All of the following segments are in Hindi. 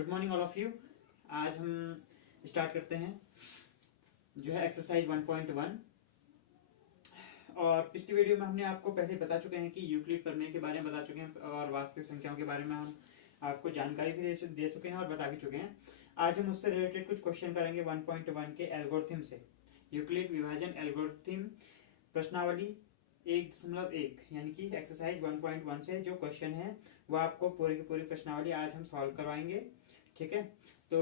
Good morning all of you. आज हम स्टार्ट करते हैं जो है एक्सरसाइज 1.1। और पिछली वीडियो में हमने आपको पहले बता चुके हैं कि यूक्लिड प्रमेय के बारे में बता चुके हैं और वास्तविक संख्याओं के बारे में हम आपको जानकारी भी दे चुके हैं और बता भी चुके हैं। आज हम उससे रिलेटेड कुछ क्वेश्चन करेंगे 1.1 के एल्गोरिथम से। यूक्लिड विभाजन एल्गोरिथम प्रश्नावली 1.1 यानी कि एक्सरसाइज 1.1 से जो क्वेश्चन है वो आपको पूरी की पूरी प्रश्नावली आज हम सॉल्व करवाएंगे। ठीक है, तो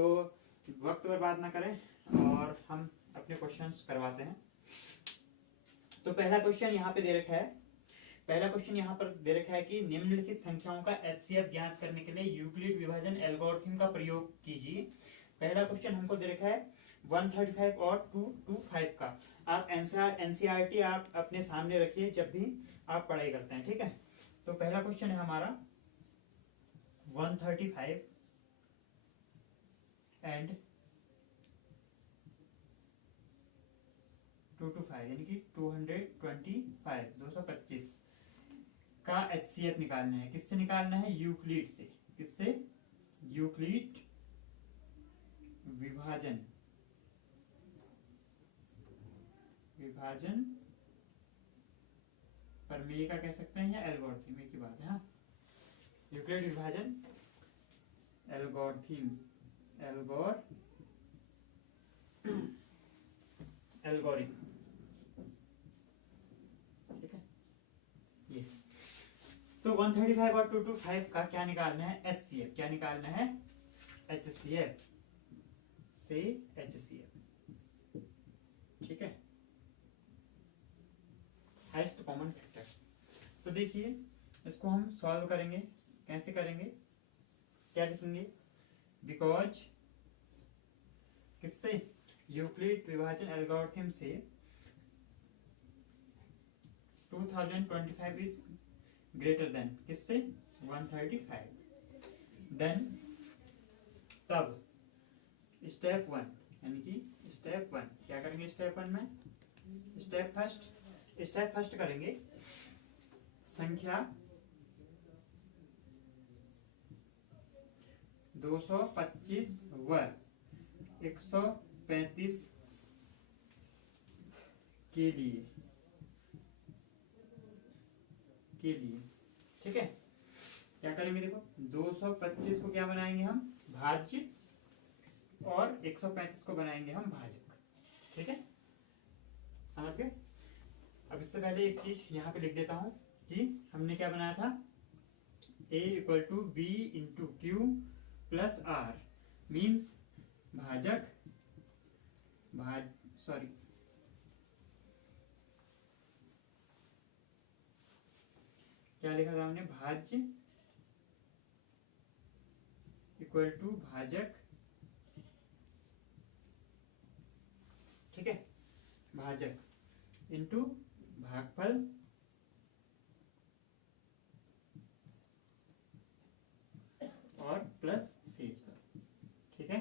वक्त बर्बाद ना करें और हम अपने क्वेश्चंस करवाते हैं। तो पहला क्वेश्चन यहाँ पे दे रखा है। पहला क्वेश्चन यहाँ पर दे रखा है कि निम्नलिखित संख्याओं का एचसीएफ ज्ञात करने के लिए यूक्लिड विभाजन एल्गोरिथम का प्रयोग कीजिए। पहला क्वेश्चन हमको दे रखा है 135 और 225 का। आप एनसीईआरटी आप अपने सामने रखिए जब भी आप पढ़ाई करते हैं। ठीक है, तो पहला क्वेश्चन है हमारा 135 एंड 225 यानी कि 225 का एचसीएफ निकालना है। किससे निकालना है? यूक्लिड से। किससे? यूक्लिड विभाजन प्रमेय का कह सकते हैं या एल्गोरिथम, एक ही बात है। हाँ, यूक्लिड विभाजन एल्गोरिथम ठीक है। ये तो 135 और 225 का क्या निकालना है? एचसीएफ। क्या निकालना है? एचसीएफ से एचसीएफ। ठीक है, हाईएस्ट कॉमन फैक्टर। तो देखिए इसको हम सॉल्व करेंगे। कैसे करेंगे? क्या लिखेंगे? बिकॉज किससे? यूक्लिड विभाजन एल्गोरिथम से 2025 इज ग्रेटर देन किससे? 135। देन तब स्टेप 1 यानी कि स्टेप 1 क्या करेंगे? स्टेप 1 में स्टेप फर्स्ट करेंगे संख्या 225 व 135 के लिए। ठीक है, क्या करेंगे? देखो 225 को क्या बनाएंगे हम? भाज्य, और 135 को बनाएंगे हम भाजक। ठीक है, समझ गए? अब इससे पहले एक चीज यहां पे लिख देता हूं कि हमने क्या बनाया था? a equal to B into Q plus R means क्या लिखा था हमने? भाज्य इक्वल टू भाजक। ठीक है, भाजक इंटू भागफल और प्लस शेषफल। ठीक है,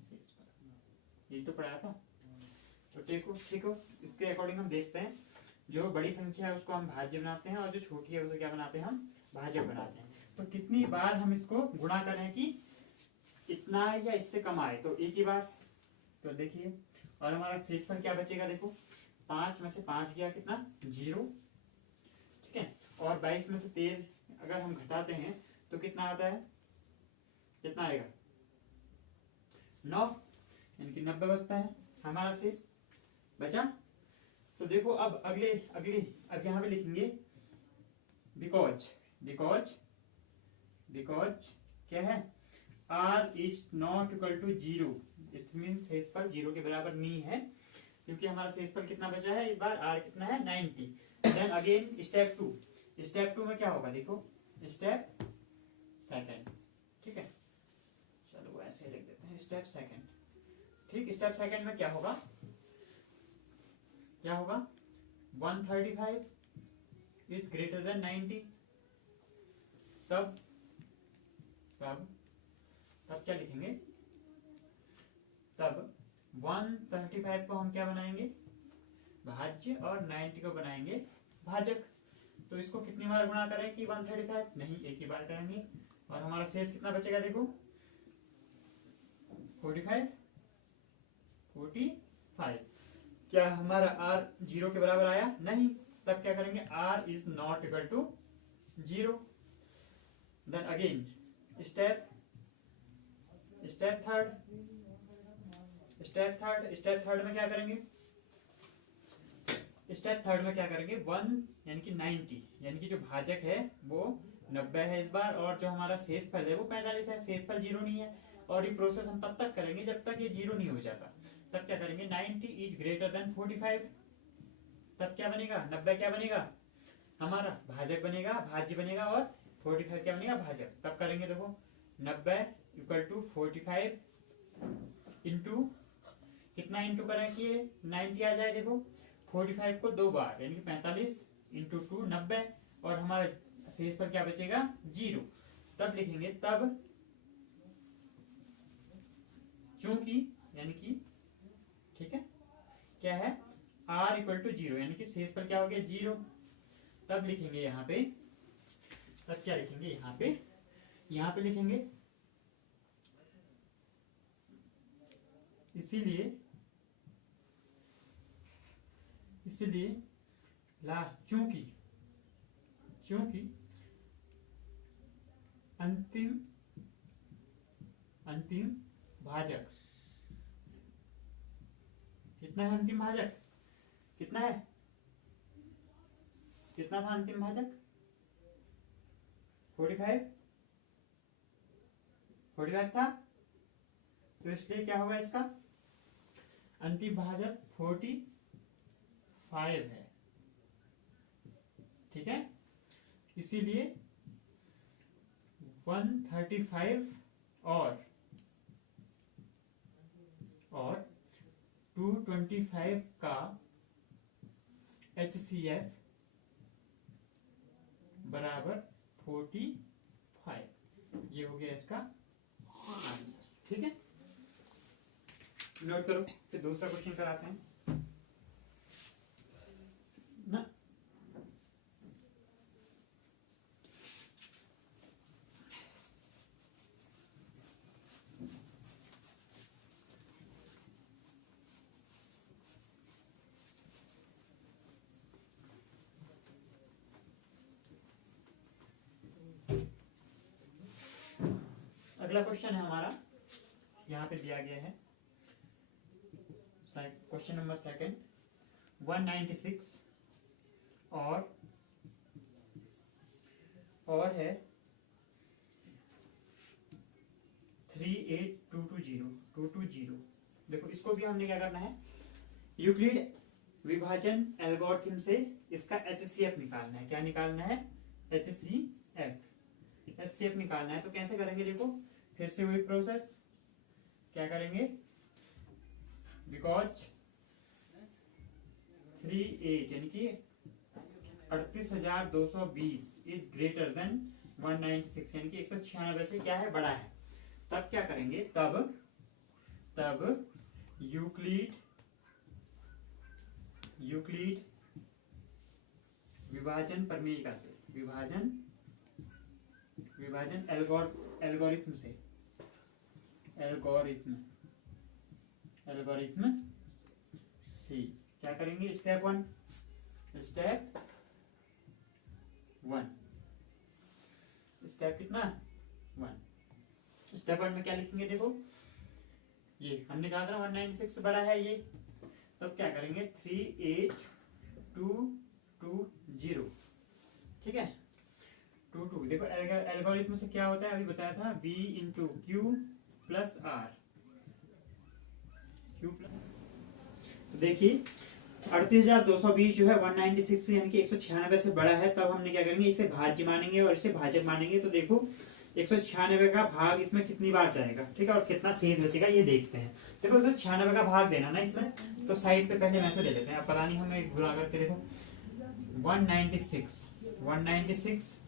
शेषफल ये तो पढ़ाया था। तो ठीक हो, इसके अकॉर्डिंग हम देखते हैं। जो बड़ी संख्या है उसको हम भाज्य बनाते हैं और जो छोटी है उसे क्या बनाते हैं? हम भाजक बनाते हैं। तो कितनी बार हम इसको गुणा करें कि इतना आए या इससे कम आए? तो एक ही बार। तो देखिए, और हमारा शेषफल क्या बचेगा? देखो 5 में से 5 गया कितना? 0। ठीक है, और 22 में से 13 अगर हम घटाते हैं तो कितना आता है? कितना आएगा? 9 यानी कि 90 बचता है हमारा शेष बचा। तो देखो अब अब यहां पे लिखेंगे बिकॉज क्या है? r is not equal to 0। It means शेषफल 0 के बराबर नहीं है, क्योंकि हमारा शेषफल कितना बचा है इस बार? r कितना है? 90। देन अगेन स्टेप 2 में क्या होगा? देखो स्टेप सेकंड। ठीक है, चलो ऐसे लिख देते हैं स्टेप सेकंड। ठीक, स्टेप सेकंड में क्या होगा? 135 इज ग्रेटर देन 90। तब क्या लिखेंगे? तब 135 को हम क्या बनाएंगे? भाज्य, और 90 को बनाएंगे भाजक। तो इसको कितनी बार गुणा करें कि 135? नहीं, एक ही बार करेंगे। और हमारा शेष कितना बचेगा? देखो 45 45। क्या हमारा r 0 के बराबर आया? नहीं। तब क्या करेंगे? r is not equal to 0। Then again step third में क्या करेंगे? स्टेप थर्ड में क्या करेंगे? 1 यानी कि 90, यानी कि जो भाजक है वो 90 है इस बार, और जो हमारा शेषफल है वो 45 है। शेषफल 0 नहीं है, और ये प्रोसेस हम तब तक करेंगे जब तक ये 0 नहीं हो जाता। तब क्या करेंगे? 90 इज ग्रेटर देन 45। तब क्या बनेगा? 90 क्या बनेगा? हमारा भाजक बनेगा, भाज्य बनेगा, और 45 क्या बनेगा? भाजक। तब करेंगे, देखो 90 इक्वल टू 45 इंटू कितना इंटू करें कि 90 आ जाए। देखो 45 को 2 बार यानी कि 45 इंटू 2 90, और हमारा शेष पर क्या बचेगा? 0। तब लिखेंगे, तब चूंकि यानी कि ठीक है क्या है? r इक्वल टू 0 यानी कि शेष पर क्या हो गया? 0। तब लिखेंगे यहाँ पे, तब क्या लिखेंगे? यहाँ पे लिखेंगे इसीलिए ला चूंकि अंतिम भाजक कितना है? अंतिम भाजक कितना है? कितना था अंतिम भाजक? 45 था। तो इसलिए क्या होगा? इसका अंतिम भाजक 45 है। ठीक है, इसीलिए 135 और 225 का HCF बराबर 45। ये हो गया इसका आंसर। ठीक है, नोट करो। फिर दूसरा क्वेश्चन कराते हैं ना। अगला क्वेश्चन है हमारा, यहाँ पे दिया गया है क्वेश्चन नंबर सेकंड। 196 और है 38220। देखो इसको भी हमने क्या करना है? यूक्लिड विभाजन एल्गोरिथम से इसका HCF निकालना है। क्या निकालना है? HCF निकालना है। तो कैसे करेंगे? देखो फिर से वही प्रोसेस। क्या करेंगे? बिकॉज 38 यानी कि 38,220 इज ग्रेटर देन 196 यानी कि 196 से क्या है? बड़ा है। तब क्या करेंगे? तब यूक्लिड विभाजन प्रमेयिका से, विभाजन एल्गोरिथम से क्या करेंगे? स्टेप 1 स्टेप कितना? 1। स्टेप 1 में क्या लिखेंगे? देखो ये हमने कहा था 196 से बड़ा है ये। तब क्या करेंगे? 38220। ठीक है, 22। देखो एल्गोरिथम से क्या होता है? अभी बताया था, V into Q plus R. तो देखिए 38,220 जो है 196 से यानी कि 196 से बड़ा है। तब हमने क्या करेंगे? इसे भाज्य मानेंगे और इसे भाजक मानेंगे। तो देखो 196 का भाग इसमें कितनी बार जाएगा? ठीक है, और कितना शेष बचेगा ये देखते हैं। देखो 196 का भाग देना ना इसमें, तो साइड पे पहले वैसे ले लेते हैं। अब पता नहीं हमें गुणा करके देखो 196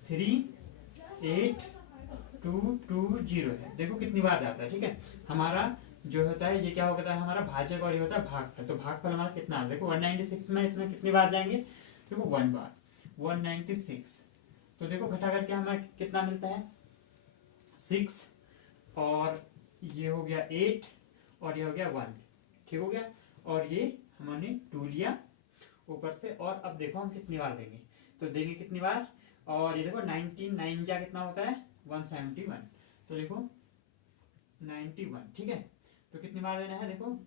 38220 है। देखो कितनी बार जाता है। ठीक है, हमारा जो होता है ये क्या होता है? हमारा भाजक, और ये होता है भागफल। तो भागफल हमारा कितना है? देखो 196 में इतना कितनी बार जाएंगे? देखो 1 बार 196। तो देखो घटा करके हमें कितना मिलता है? 6, और ये हो गया 8, और ये हो गया 1, ठीक हो गया। और ये हमने 2 लिया ऊपर से, और अब देखो हम कितनी बार देंगे, तो देंगे कितनी बार, और ये देखो 19 9 जा कितना होता है 171, तो देखो 91, ठीक है। तो कितनी बार देना है देखो,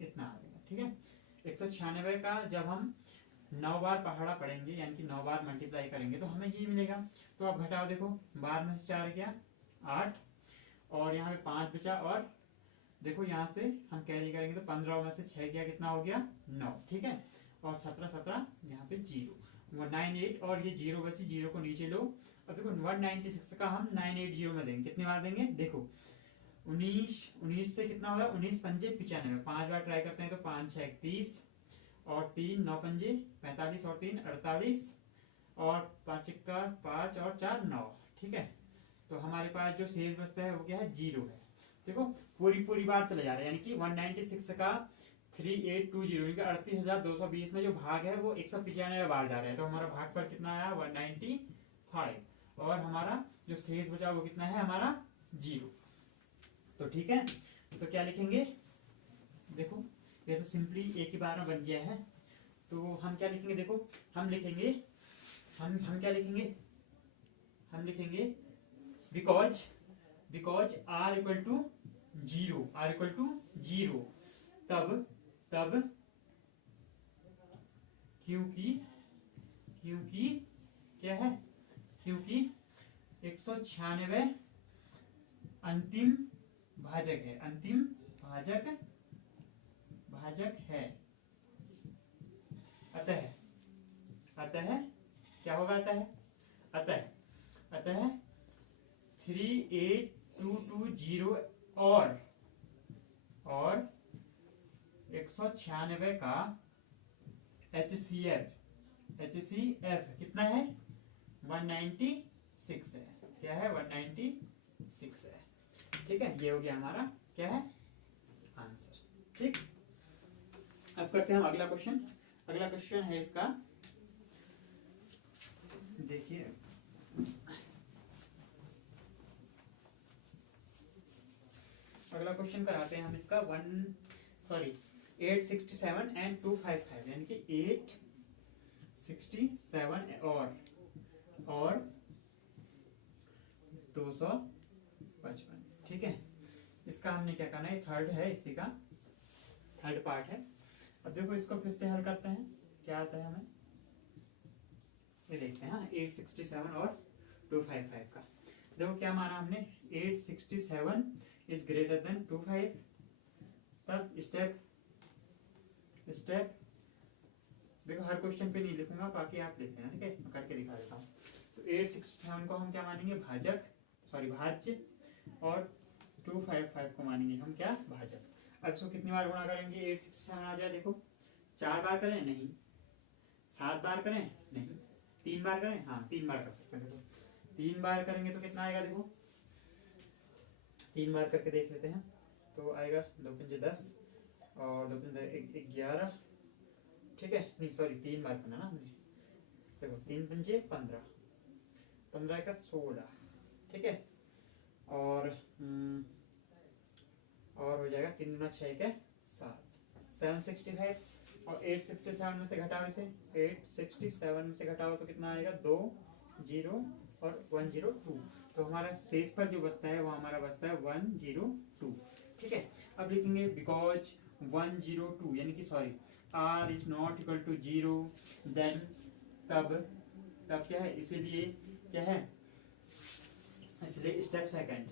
इतना आ गया, ठीक है। 196 का जब हम 9 बार पहाड़ा पढ़ेंगे, यानी कि 9 बार मल्टीप्लाई करेंगे, तो हमें ये मिलेगा। तो आप घटाओ, देखो 12 में से 4 गया 8, और यहाँ पे 5 बचा, और देखो यहाँ से हम कैरी करेंगे तो 15 में से 6 गया, कितना हो गया 9, ठीक है। और 17 17 यहाँ पे 0 198, और ये 0 बची, 0 को नीचे लो। अब देखो 196 का हम 980 में देंगे, कितनी बार देंगे देखो, 19 से कितना होगा, 19 पंजे 95, 5 बार ट्राई करते हैं, तो 5 6 30, और 3 9 पंजे 45, और 3 48, और 5 का 5, और 4 9, ठीक है। तो हमारे पास जो शेष बचता है वो क्या है 0 है। देखो पूरी बार चले जा रहे हैं, यानी कि 196 का 3820 38,220 में जो भाग है वो 195 बार जा रहे हैं, तो हमारा भाग पर कितना आया 195, और हमारा जो शेष बचा वो कितना है हमारा 0। तो ठीक है, तो क्या लिखेंगे, देखो ये तो सिंपली एक ही बार में बन गया है। तो हम क्या लिखेंगे, देखो हम लिखेंगे, हम क्या लिखेंगे, हम लिखेंगे बिकॉज r इक्वल टू 0, तब क्योंकि क्या है, क्योंकि 196 अंतिम भाजक है, अंतिम भाजक है। अतः क्या होगा, अतः 38220 और 196 का HCF कितना है 196 है, क्या है 196 है, ठीक है। ये हो गया हमारा क्या है आंसर, ठीक। अब करते हैं हम अगला क्वेश्चन। अगला क्वेश्चन है इसका, देखिए अगला क्वेश्चन कराते हैं हम इसका 867 एंड 255, यानी कि 867 और 255, ठीक है। इसका हमने क्या करना है, थर्ड है, इसी का थर्ड पार्ट है। अब देखो इसको फिर से हल करते हैं, क्या आता है हमें, ये देखते हैं। 867 और 255 का देखो क्या माना हमने, 867 इज ग्रेटर देन 25, तब स्टेप देखो हर क्वेश्चन पे नहीं लिखूंगा, बाकी आप लिख लेना, ठीक है, मैं करके दिखा देता हूँ। तो 867 को हम क्या मानेंगे भाज्य, और 255 को मानेंगे हम क्या भाजक। अब इसको कितनी बार गुणा करेंगे, 867 आ जाए, देखो 4 बार करें नहीं, 7 बार करें नहीं, 3 बार करें, हाँ 3 बार कर सकते हैं। देखो 3 बार करेंगे तो कितना आएगा, देखो 3 बार करके देख लेते हैं, तो आएगा 2 पंजे 10 और 2 पंजे 11, ठीक है, नहीं सॉरी 3 बार करना ना हमने, देखो 3 पंजे 15, 15 का 16, ठीक है, और हो जाएगा 3 गुना 6 के 7, 765, और 867 में से घटाओ इसे, 867 में से घटाओ तो कितना आएगा 2 0 और 102, तो हमारा शेष पर जो बचता है वो हमारा बचता है 102, ठीक है। अब लिखेंगे बिकॉज 102, यानी कि sorry r is not equal to 0, then तब क्या है, इसीलिए क्या है, इसलिए स्टेप सेकंड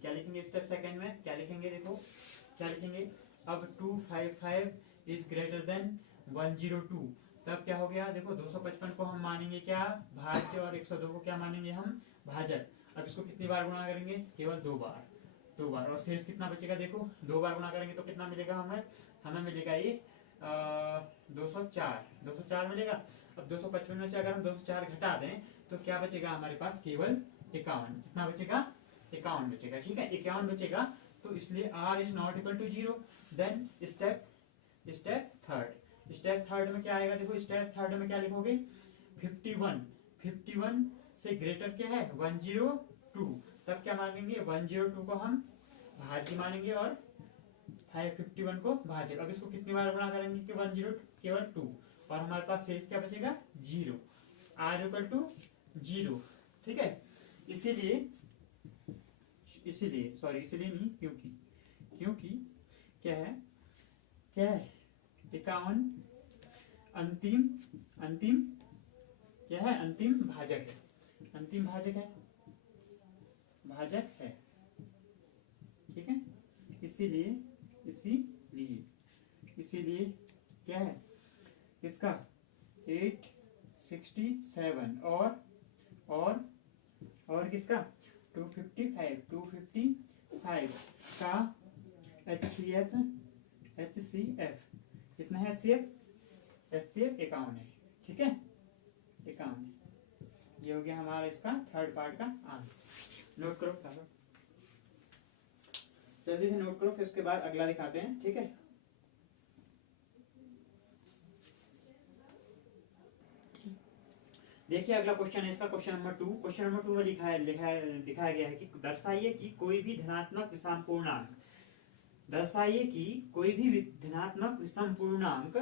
क्या लिखेंगे, स्टेप सेकंड में क्या लिखेंगे, देखो क्या लिखेंगे, अब 255 इज ग्रेटर देन 102, तब क्या हो गया, देखो 255 को हम मानेंगे क्या भाज्य, और 102 को क्या मानेंगे हम भाजक। अब इसको कितनी बार गुणा करेंगे, केवल 2 बार, और शेष कितना बचेगा, देखो 2 बार गुणा करेंगे तो कितना मिलेगा हमें मिलेगा ये 204 मिलेगा। अब 255 में से अगर हम 204 घटा दें तो क्या बचेगा हमारे पास, केवल 51, कितना बचेगा 51 बचेगा, ठीक है 51 बचेगा। तो इसलिए r is not equal to 0, then step third में क्या आएगा, देखो स्टेप थर्ड में क्या लिखोगे, 51, 51 से ग्रेटर क्या है 102, तब क्या मानेंगे 102 को हम भाज्य मानेंगे और 551 को भाज्य। अब इसको कितनी बार गुणा करेंगे कि 10 केवल 2, और हमारे पास शेष क्या बचेगा 0, r इक्वल टू 0। ठीक है, इसीलिए नहीं, क्योंकि क्या है 51 अंतिम क्या है, अंतिम भाजक है। ठीक है, इसीलिए क्या है इसका 867 और किसका 255 का HCF कितना है, HCF 51 है। ठीक है, 51, ये हो गया हमारा इसका थर्ड पार्ट का आंसर। नोट करो, जल्दी से नोट करो, फिर उसके बाद अगला दिखाते हैं। ठीक है, देखिए अगला क्वेश्चन है इसका, क्वेश्चन नंबर 2। क्वेश्चन नंबर 2 में दिखाया गया है कि दर्शाइए कि कोई भी धनात्मक विषम पूर्णांक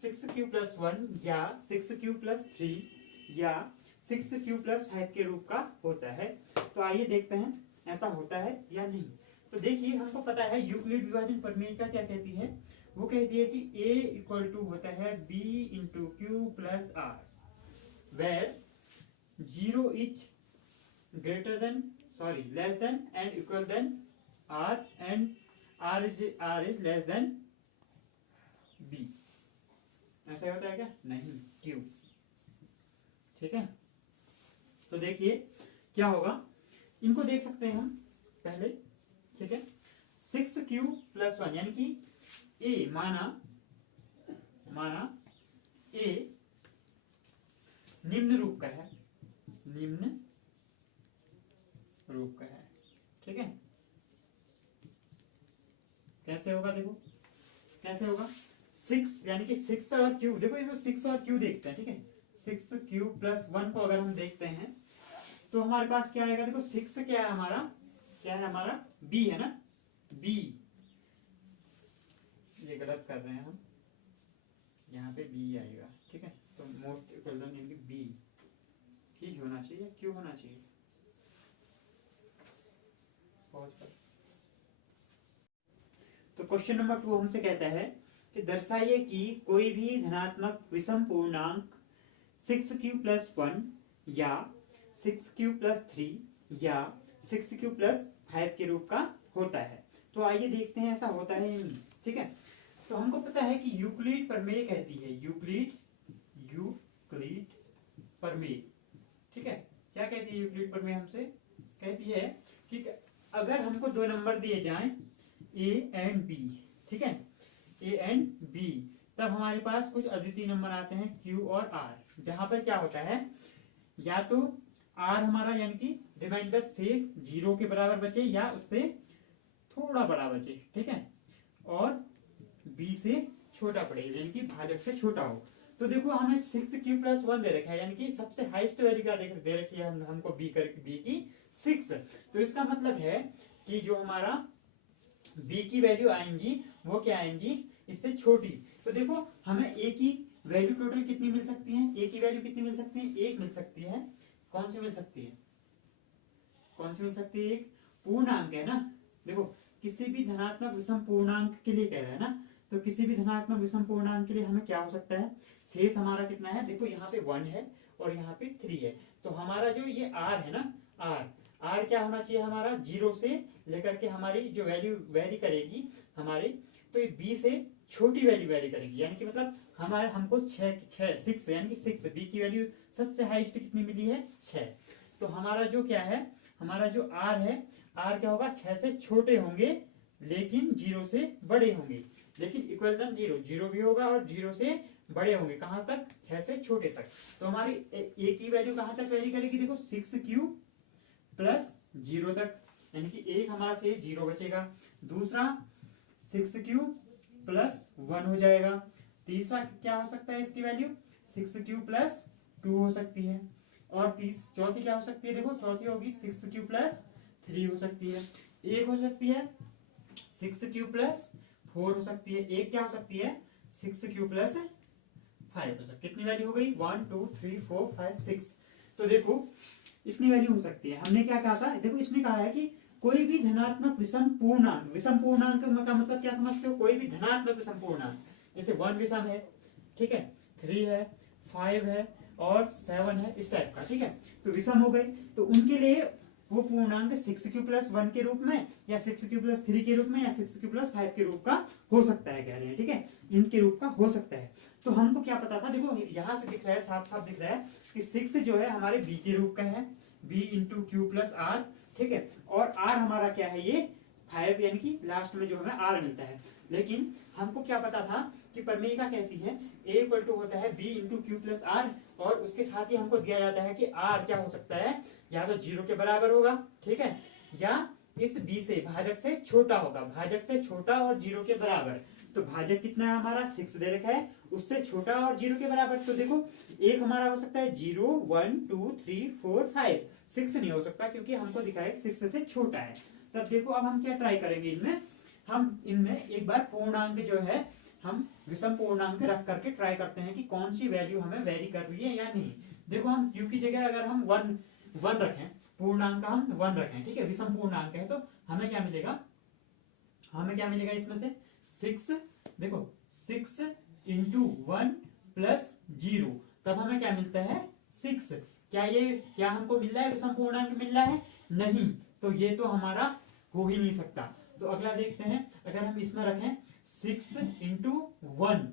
6q+1 या 6q+3 या 6q+5 के रूप का होता है। तो आइए देखते हैं ऐसा होता है या नहीं। तो देखिए हमको पता है यूक्लिड विभाजन प्रमेय का क्या कहती है, वो कहती है कि a इक्वल टू होता है b into Q plus r, where 0 is less than and equal than r and r is less than b। ऐसा होता है क्या, नहीं, q। ठीक है, तो देखिए क्या होगा, इनको देख सकते हैं हम पहले। ठीक है, 6q+1 यानी कि a माना a निम्न रूप का है। ठीक है, कैसे होगा, देखो कैसे होगा, 6 यानी कि 6 और q, देखो इसको 6 और q देखते हैं। ठीक है, 6q+1 को अगर हम देखते हैं तो हमारे पास क्या आएगा, देखो 6 क्या है हमारा b है ना, b, ये गलत कर रहे हैं हम, यहाँ पे b आएगा। ठीक है, तो मोस्ट इक्वल यानी कि b ही होना चाहिए, क्यों होना चाहिए, तो क्वेश्चन नंबर 2 हमसे कहता है कि दर्शाइए कि कोई भी धनात्मक विषम पूर्णांक 6q+1 या 6q+3 या 6q+5 के रूप का होता है। तो आइए देखते हैं ऐसा होता है या नहीं। ठीक है, तो हमको पता है कि यूक्लिड प्रमेय कहती है, यूक्लिड प्रमेय। ठीक है, क्या कहती है यूक्लिड प्रमेय, हमसे कहती है कि अगर हमको दो नंबर दिए जाएं a एंड b, ठीक है, a एंड b, तब हमारे पास कुछ अद्वितीय नंबर आते हैं q और r, जहां पर क्या होता है, या तो r हमारा यानी कि रिमाइंडर शेष 0 के बराबर बचे या उससे थोड़ा बड़ा बचे। ठीक है, और b से छोटा पड़े यानी कि भाजक से छोटा हो। तो देखो हमें 6q+1 दे रखा है, यानी कि सबसे हाईएस्ट वैल्यू क्या दे रखी है हमको b की 6। तो इसका मतलब है कि जो हमारा b की वैल्यू आएंगी वो क्या आएंगी, इससे छोटी। तो देखो हमें a की वैल्यू टोटल कितनी मिल सकती है, a की वैल्यू कितनी मिल सकती है, 1 मिल सकती है। कौन सी मिल सकती है, एक पूर्णांक है ना। देखो किसी भी धनात्मक विषम पूर्णांक के लिए कह रहे हैं ना, तो किसी भी धनात्मक विषम पूर्णांक के लिए हमें क्या हो सकता है, शेष हमारा कितना है, देखो यहाँ पे 1 है और यहाँ पे 3 है। तो हमारा जो ये r है ना, r क्या होना चाहिए हमारा, 0 से लेकर के हमारी जो वैल्यू वेरी करेगी हमारी, तो ये b से छोटी वैल्यू वेरी करेगी, यानी कि मतलब हमको 6 यानी कि 6 b की वैल्यू सबसे हाईएस्ट कितनी मिली है, 6। तो हमारा जो क्या है, हमारा जो r है, r क्या होगा, 6 से छोटे होंगे लेकिन 0 से बड़े होंगे, लेकिन इक्वल टू 0 भी होगा और 0 से बड़े होंगे, कहां तक, 6 से छोटे तक। तो हमारी a की वैल्यू कहां तक वेरी करेगी, देखो 6q+0 तक, यानी कि एक हमारा से 0 बचेगा, दूसरा 6q+1 हो जाएगा, तीसरा क्या हो सकता है इसकी वैल्यू 6q+5 2 हो सकती है। और चौथी क्या हो सकती है, देखो चौथी होगी 6 क्यू प्लस 3 हो सकती है। एक हो सकती है 6 क्यू प्लस 4 हो सकती है। एक क्या हो सकती है 6 क्यू प्लस 5 हो सकती है। कितनी वैल्यू हो गई 1 2 3 4 5 6। तो देखो इतनी वैल्यू हो सकती है। हमने क्या कहा था, देखो इसने कहा है कि कोई भी धनात्मक विषम पूर्णांक, विषम पूर्णांक का मतलब क्या समझते हो, कोई भी धनात्मक विषम पूर्णांक, जैसे 1 विषम है, ठीक है, 3 है, 5 है और 7 है, इस टाइप का, ठीक है, तो विषम हो गए। तो उनके लिए वो पूर्णांक 6 क्यू प्लस 1 के रूप में या 6 क्यू प्लस 3 के रूप में या 6 क्यू प्लस 5 के रूप का हो सकता है, कह रहे हैं, ठीक है, इनके रूप का हो सकता है। तो हमको क्या पता था, देखो यहां से दिख रहा है, साफ साफ दिख रहा है कि 6 जो है हमारे बी के रूप का है, B into Q plus R, ठीक है, और आर हमारा क्या है, ये 5, यानी कि लास्ट में जो हमें आर मिलता है। लेकिन हमको क्या पता था कि प्रमेयिका कहती है ए इक्वल टू होता है B into Q plus R, और उसके साथ ही हमको दिया जाता है कि आर क्या हो सकता है, या तो 0 के बराबर होगा, ठीक है, या इस बी से भाजक से छोटा होगा, भाजक से छोटा और 0 के बराबर। तो भाजक कितना है हमारा 6 दे रखा है, उससे छोटा और 0 के बराबर। तो देखो एक हमारा हो सकता है 0 1 2 3 4 5, 6 नहीं हो सकता क्योंकि हमको दिखा है 6 से छोटा है। तब देखो अब हम क्या ट्राई करेंगे इनमें, हम इनमें एक बार पूर्णांक जो है हम विषम पूर्णांक रख करके ट्राई करते हैं कि कौन सी वैल्यू हमें वेरी कर रही है या नहीं। देखो हम क्यू की जगह अगर हम 1 रखें, पूर्णांक हम 1 रखें, ठीक है, विषम पूर्णांक है, तो हमें क्या मिलेगा, हमें क्या मिलेगा इसमें से 6, देखो 6 इंटू 1 प्लस 0, तब हमें क्या मिलता है 6। क्या हमको मिल रहा है विषम पूर्णांक मिल रहा है, नहीं, तो ये तो हमारा हो ही नहीं सकता। तो अगला देखते हैं, अगर हम इसमें रखें 6 इंटू 1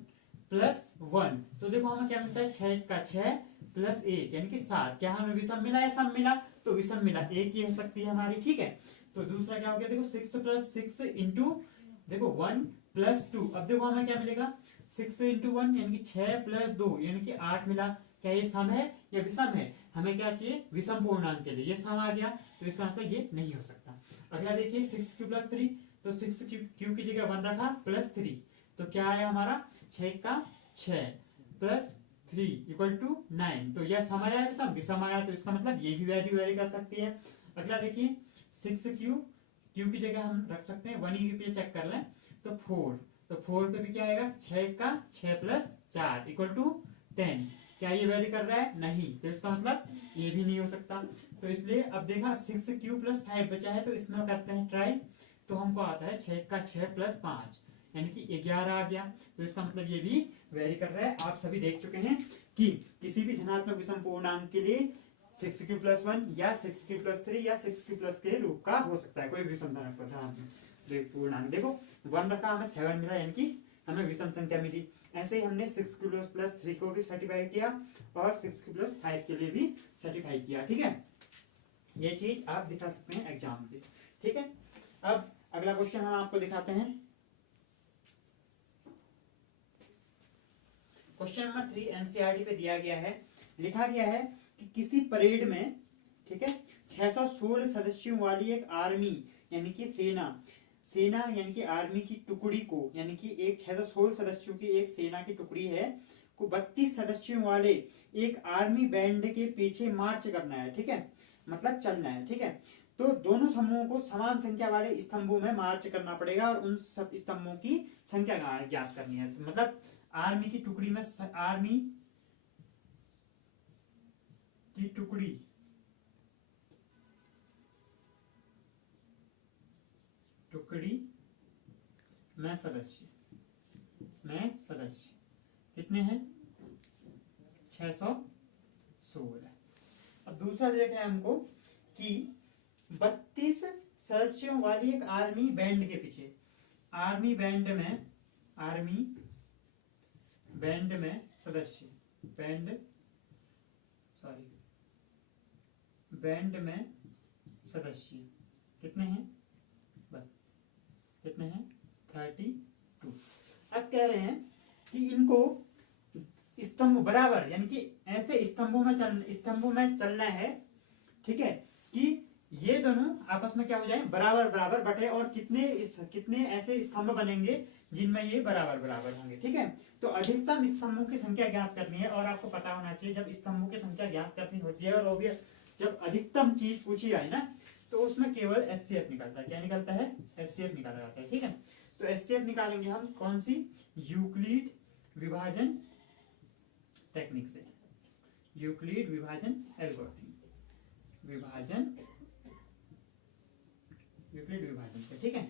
प्लस 1, तो देखो हमें क्या मिलता है 6 का 6 प्लस 1 यानी कि 7। क्या हमें विषम मिला या सम मिला, तो विषम मिला, एक ही हो सकती है हमारी, ठीक है। तो दूसरा क्या हो गया, देखो 6 प्लस 6 इंटू देखो 1 प्लस 2, अब देखो हमें क्या मिलेगा 6 इंटू 1 यानी कि 6 प्लस 2 यानी कि 8 मिला। क्या ये सम है या विषम है, हमें क्या चाहिए विषम पूर्णांक के लिए, ये सम आ गया, तो इसका मतलब ये नहीं हो सकता। अगला देखिए 6 क्यू प्लस 3, तो 6 क्यू की जगह 1 रखा प्लस 3, तो क्या आया हमारा 6 का 6 प्लस 3 इक्वल टू 9, तो यह सम आया विषम, विषम आया, तो इसका मतलब ये भी वैल्यू वेरी कर सकती है। अगला देखिए 6 क्यू की जगह हम रख सकते हैं 1 ही पे चेक कर लें, तो 4, तो 4 पे भी क्या आएगा 6 का 6 प्लस 4 इक्वल टू 10। क्या ये वेरी कर रहा है, नहीं, तो इसका मतलब ये भी नहीं हो सकता। तो इसलिए अब देखा 6 क्यू प्लस 5 बचा है, तो इसमें करते हैं ट्राई, तो हमको आता है 6 का 6 प्लस 5 यानी कि 11 आ गया, तो इसका मतलब ये भी वेरी कर रहा है। आप सभी देख चुके हैं कि किसी भी धनात्मक विषम पूर्णांक के लिए 6 क्यू प्लस 1 या 6 क्यू प्लस 3 या 6 क्यू प्लस के रूप का हो सकता है कोई विषम धनात्मक पूर्णांक। देखो 1 रखा, हमें 7 मिला, यानी कि हमें विषम संख्या मिली। ऐसे ही हमने 6 क्यू प्लस 3 को भी सर्टिफाई किया और 6 क्यू प्लस 5 के लिए भी सर्टिफाई किया, ठीक है। ये चीज आप दिखा सकते हैं एग्जाम में, ठीक है। अब अगला क्वेश्चन हम आपको दिखाते हैं, क्वेश्चन नंबर 3 एनसीईआरटी पे दिया गया है, लिखा गया है कि किसी परेड में, ठीक है, 616 सदस्यों वाली एक आर्मी यानी कि सेना यानी कि आर्मी की टुकड़ी को, यानी कि एक 616 सदस्यों की एक सेना की टुकड़ी है को 32 सदस्यों वाले एक आर्मी बैंड के पीछे मार्च करना है, ठीक है, मतलब चलना है, ठीक है। तो दोनों समूहों को समान संख्या वाले स्तंभों में मार्च करना पड़ेगा और उन सब स्तंभों की संख्या ज्ञात करनी है। तो मतलब आर्मी की टुकड़ी में, आर्मी की टुकड़ी में सदस्य कितने हैं 616। अब दूसरा देखा है हमको कि 32 सदस्यों वाली एक आर्मी बैंड के पीछे, आर्मी बैंड में सदस्य, बैंड में सदस्य कितने हैं, कितने हैं 32। अब कह रहे हैं कि इनको स्तंभ बराबर, यानी कि ऐसे स्तंभों में चलना है, ठीक है, कि ये दोनों आपस में क्या हो जाए, बराबर बराबर बटे, और कितने ऐसे स्तंभ बनेंगे जिनमें ये बराबर बराबर होंगे। ठीक है, तो अधिकतम स्तंभों की संख्या ज्ञात करनी है, और आपको पता होना चाहिए जब स्तंभों की संख्या ज्ञात करनी होती है, और ऑब्वियस जब अधिकतम चीज पूछी जाए ना, तो उसमें केवल एचसीएफ निकलता है। क्या निकलता है? एचसीएफ निकाला जाता है। ठीक है, तो एचसीएफ निकालेंगे हम कौन सी? यूक्लिड विभाजन टेक्निक से, यूक्लिड विभाजन एल्गोरिथम, यूक्लिड विभाजन से। ठीक है,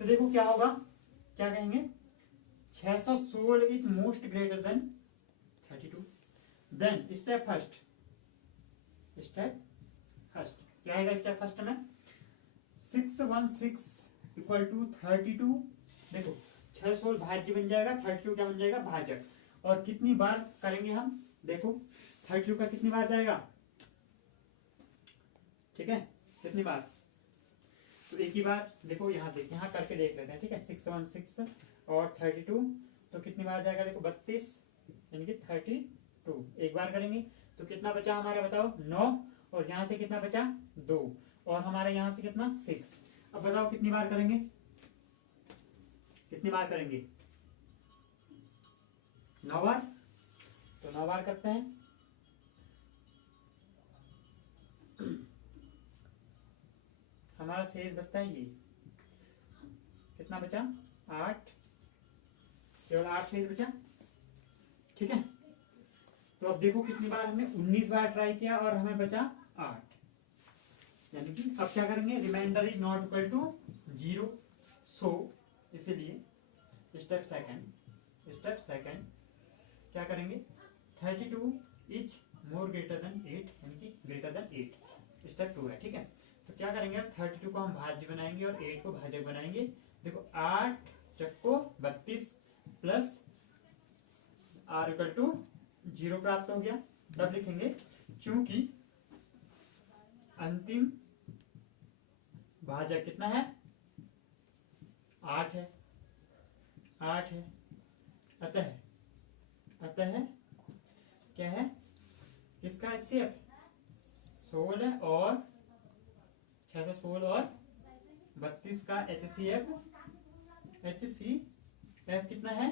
तो देखो क्या होगा, क्या कहेंगे, 616 is most greater than 32। Then step first क्या आएगा स्टेप फर्स्ट में? 616 इक्वल टू 32। देखो 616 भाज्य बन जाएगा, 32 क्या बन जाएगा? भाजक। और कितनी बार करेंगे हम? देखो 32 का कितनी बार जाएगा? ठीक है, कितनी बार? तो एक ही बार। देखो यहाँ देखिए, यहाँ करके देख लेते हैं। ठीक है, 616 और 32 तो कितनी बार जाएगा? देखो 32 यानी कि 32 एक बार करेंगे तो कितना बचा हमारा? बताओ 9, और यहाँ से कितना बचा? 2, और हमारे यहाँ से कितना? 6। अब बताओ कितनी बार करेंगे? कितनी बार करेंगे? 9 बार। तो 9 बार करते हैं। हमारा शेष बचता है ये, कितना बचा? 8, केवल 8 शेष बचा। ठीक है, तो अब देखो कितनी बार हमने 19 बार ट्राई किया और हमें बचा 8, यानी कि अब क्या करेंगे? Remainder is not equal to 0। So इसलिए स्टेप सेकंड क्या करेंगे? 32 इज मोर ग्रेटर देन 8, यानी कि ग्रेटर देन 8 स्टेप 2 है। ठीक है, तो क्या करेंगे? अब 32 को हम भाज्य बनाएंगे और 8 को भाजक बनाएंगे। देखो 8 चक्को 32 प्लस आर इक्वल टू 0 प्राप्त हो गया। तब लिखेंगे चूंकि अंतिम भाजक कितना है? 8 है, 8 है। अतः क्या है? किसका एचसीएफ? 16 और 616 और 32 का एचसीएफ कितना है?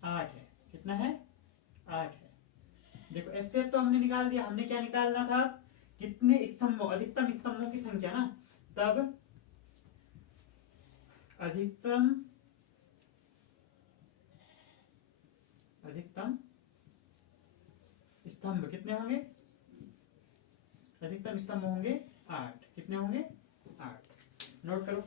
8 है। कितना है? 8 है। देखो एचसीएफ तो हमने निकाल दिया। हमने क्या निकालना था? कितने स्तंभों, अधिकतम स्तंभों की संख्या ना, तब अधिकतम स्तंभ कितने होंगे? अधिकतम स्तंभ होंगे 8। कितने होंगे? 8। नोट करो।